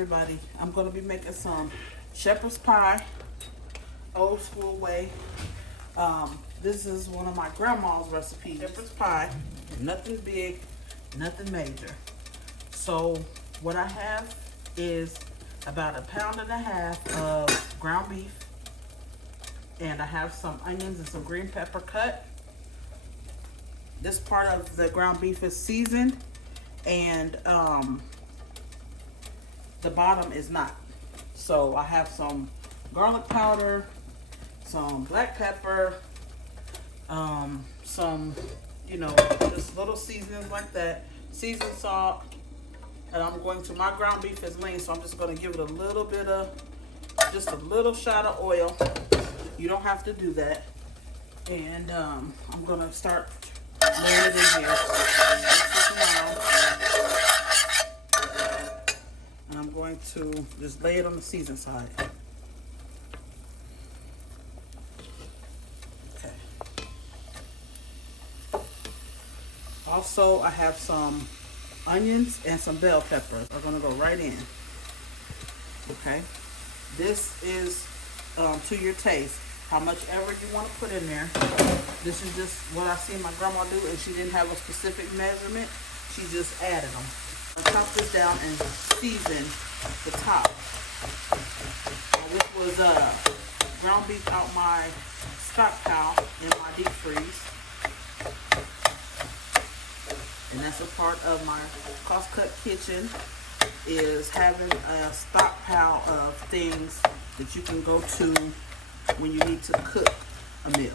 everybody, I'm going to be making some shepherd's pie, old school way. This is one of my grandma's recipes. Shepherd's pie, nothing big, nothing major. So what I have is about 1.5 pounds of ground beef, and I have some onions and some green pepper cut. This part of the ground beef is seasoned, and the bottom is not. So I have some garlic powder, some black pepper, some, you know, just little seasonings like that, seasoned salt, and I'm going to, my ground beef is lean, so I'm just going to give it a little bit of, just a little shot of oil. You don't have to do that. And I'm going to start laying it in here. And I'm going to just lay it on the seasoned side. Okay. Also, I have some onions and some bell peppers. Are going to go right in. Okay. This is to your taste. How much ever you want to put in there. This is just what I seen my grandma do, and she didn't have a specific measurement. She just added them. I'll chop this down and season the top. This was ground beef out my stockpile in my deep freeze. And that's a part of my CostCutKitchen, is having a stockpile of things that you can go to when you need to cook a meal.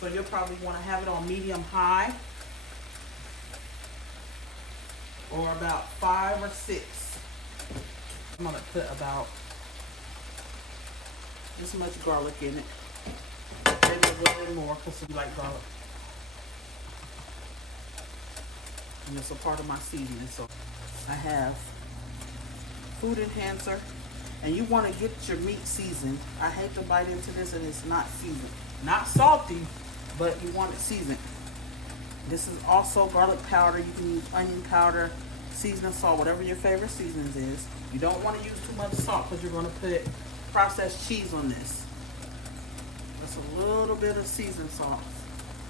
So you'll probably want to have it on medium high, or about 5 or 6. I'm going to put about this much garlic in it. Maybe a little bit more because you like garlic. And it's a part of my seasoning. So I have food enhancer. And you want to get your meat seasoned. I hate to bite into this and it's not seasoned. Not salty, but you want it seasoned. This is also garlic powder. You can use onion powder, seasoning salt, whatever your favorite seasonings is. You don't want to use too much salt because you're going to put processed cheese on this. That's a little bit of seasoned salt.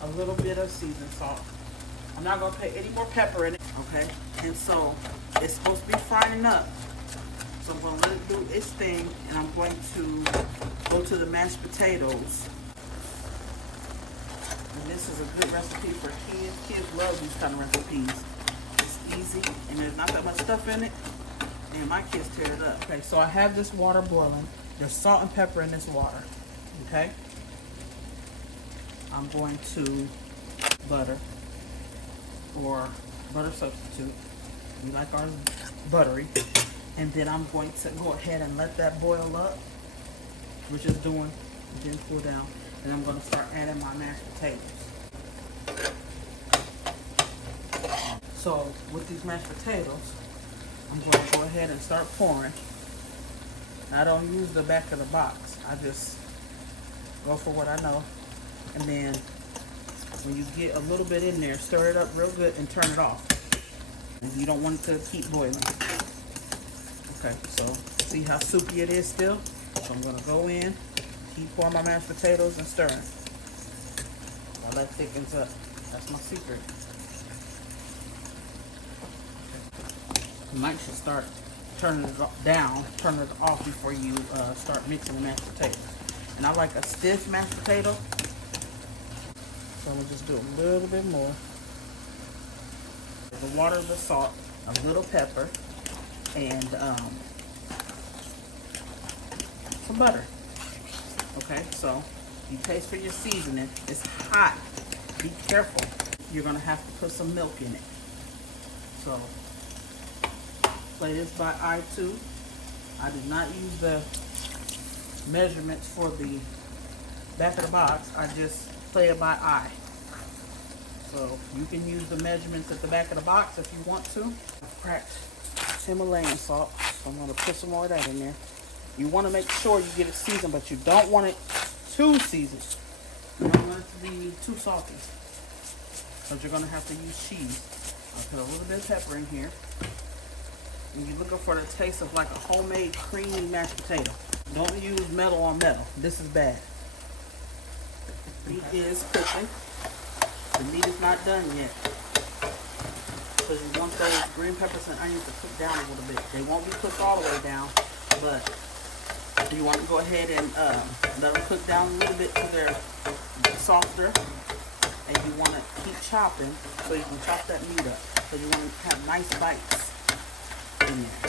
A little bit of seasoned salt. I'm not going to put any more pepper in it, okay? And so it's supposed to be frying up. So I'm going to let it do its thing, and I'm going to go to the mashed potatoes. And this is a good recipe for kids. Kids love these kind of recipes. It's easy, and there's not that much stuff in it, and my kids tear it up. Okay, so I have this water boiling. There's salt and pepper in this water, okay? I'm going to butter, or butter substitute. We like ours buttery. And then I'm going to go ahead and let that boil up, which is doing, then cool down. And I'm going to start adding my mashed potatoes. So with these mashed potatoes, I'm going to go ahead and start pouring. I don't use the back of the box. I just go for what I know. And then when you get a little bit in there, stir it up real good and turn it off. And you don't want it to keep boiling. Okay, so see how soupy it is still? So I'm going to go in, keep pouring my mashed potatoes and stirring while that thickens up. That's my secret. Okay. You might should start turning it down, turn it off before you start mixing the mashed potatoes. And I like a stiff mashed potato, so I'm going to just do a little bit more. The water, the salt, a little pepper, and some butter. Okay, so you taste for your seasoning. It's hot. Be careful. You're gonna have to put some milk in it. So play this by eye too. I did not use the measurements for the back of the box. I just play it by eye. So you can use the measurements at the back of the box if you want to. I've cracked Himalayan salt, so I'm going to put some more of that in there. You want to make sure you get it seasoned, but you don't want it too seasoned. You don't want it to be too salty, because you're going to have to use cheese. I'll put a little bit of pepper in here. and you're looking for the taste of like a homemade creamy mashed potato, don't use metal on metal. This is bad. Meat is cooking. The meat is not done yet. So you want those green peppers and onions to cook down a little bit. They won't be cooked all the way down, but you want to go ahead and let them cook down a little bit till they're softer. And you want to keep chopping so you can chop that meat up. So you want to have nice bites in there.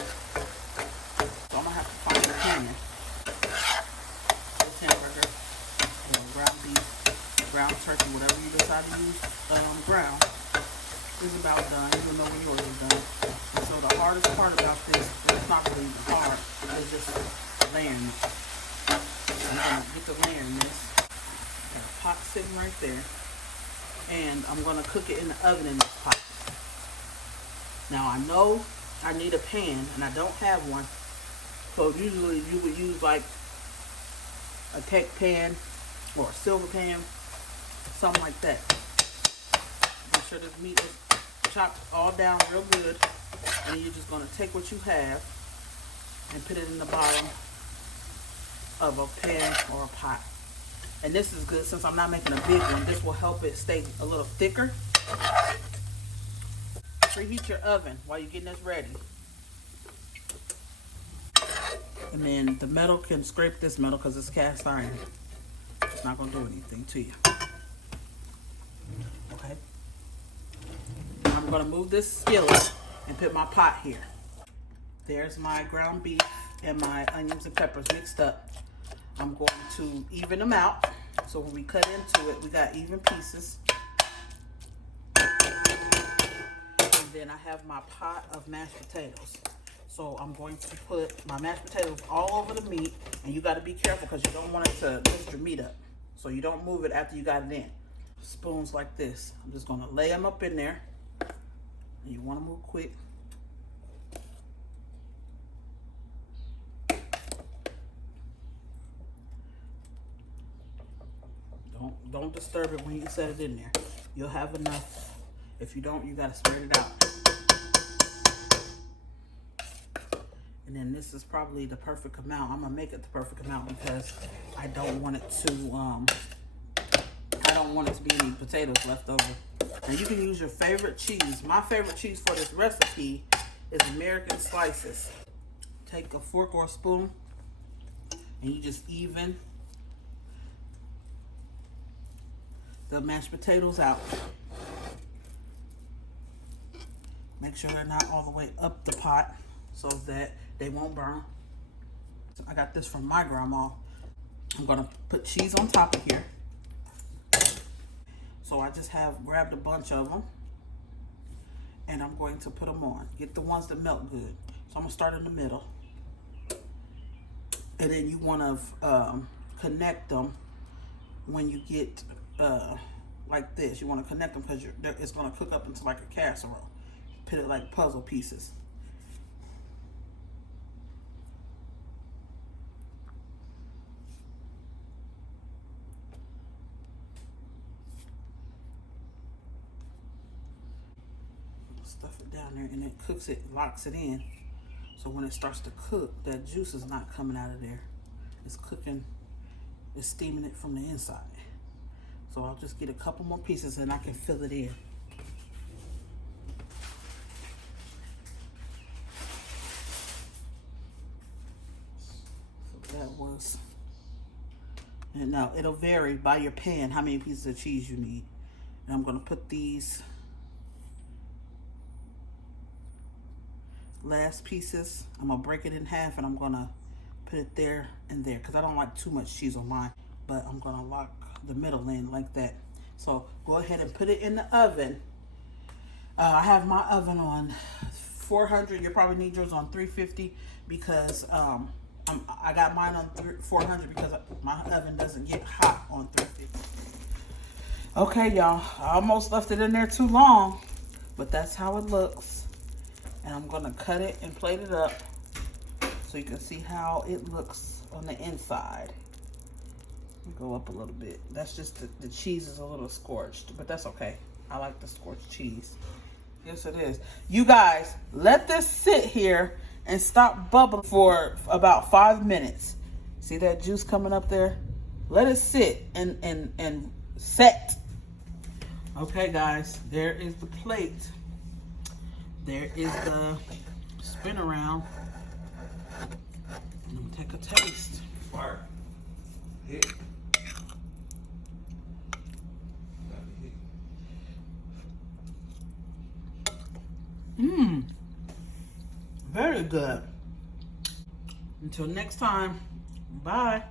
So I'm going to have to find a pan. This hamburger, ground beef, ground turkey, whatever you decide to use, ground, is about done, even though yours is done. And so the hardest part about this, it's not really hard, it's just layering it. I'm going to get the layering this. Got a pot sitting right there. And I'm going to cook it in the oven in this pot. Now I know I need a pan and I don't have one. So usually you would use like a cake pan or a silver pan, something like that. Make sure this meat is chopped all down real good. And you're just going to take what you have and put it in the bottom of a pan or a pot. And this is good since I'm not making a big one. This will help it stay a little thicker. Preheat your oven while you're getting this ready. And then the metal can scrape this metal because it's cast iron. It's not going to do anything to you. Okay. I'm going to move this skillet and put my pot here. There's my ground beef and my onions and peppers mixed up. I'm going to even them out. So when we cut into it, we got even pieces. And then I have my pot of mashed potatoes. So I'm going to put my mashed potatoes all over the meat. And you got to be careful because you don't want it to lift your meat up. So you don't move it after you got it in. Spoons like this. I'm just going to lay them up in there. And you want to move quick. Don't disturb it when you set it in there. You'll have enough. If you don't, you gotta spread it out. And then this is probably the perfect amount. I'm gonna make it the perfect amount because I don't want it to be any potatoes left over. Now you can use your favorite cheese. My favorite cheese for this recipe is American slices. Take a fork or a spoon and you just even the mashed potatoes out. Make sure they're not all the way up the pot so that they won't burn. So I got this from my grandma. I'm gonna put cheese on top of here. So I just have grabbed a bunch of them and I'm going to put them on. Get the ones that melt good. So I'm gonna start in the middle. And then you wanna connect them when you get like this. You want to connect them because it's going to cook up into like a casserole. Put it like puzzle pieces. Stuff it down there and it cooks it, locks it in. So when it starts to cook, that juice is not coming out of there. It's cooking, it's steaming it from the inside. So I'll just get a couple more pieces and I can fill it in. So that was, and now it'll vary by your pan how many pieces of cheese you need. And I'm gonna put these last pieces, I'm gonna break it in half and I'm gonna put it there and there because I don't like too much cheese on mine, but I'm gonna lock the middle in like that. So go ahead and put it in the oven. I have my oven on 400. You probably need yours on 350 because I got mine on 400 because my oven doesn't get hot on 350. Okay, y'all, I almost left it in there too long, but that's how it looks. And I'm gonna cut it and plate it up so you can see how it looks on the inside. Go up a little bit. That's just the cheese is a little scorched, but that's okay. I like the scorched cheese. Yes, it is. You guys, let this sit here and stop bubbling for about 5 minutes. See that juice coming up there? Let it sit and set. Okay, guys, there is the plate. There is the spin around. I'm gonna take a taste. Fire. Hit. Mmm. Very good. Until next time, bye.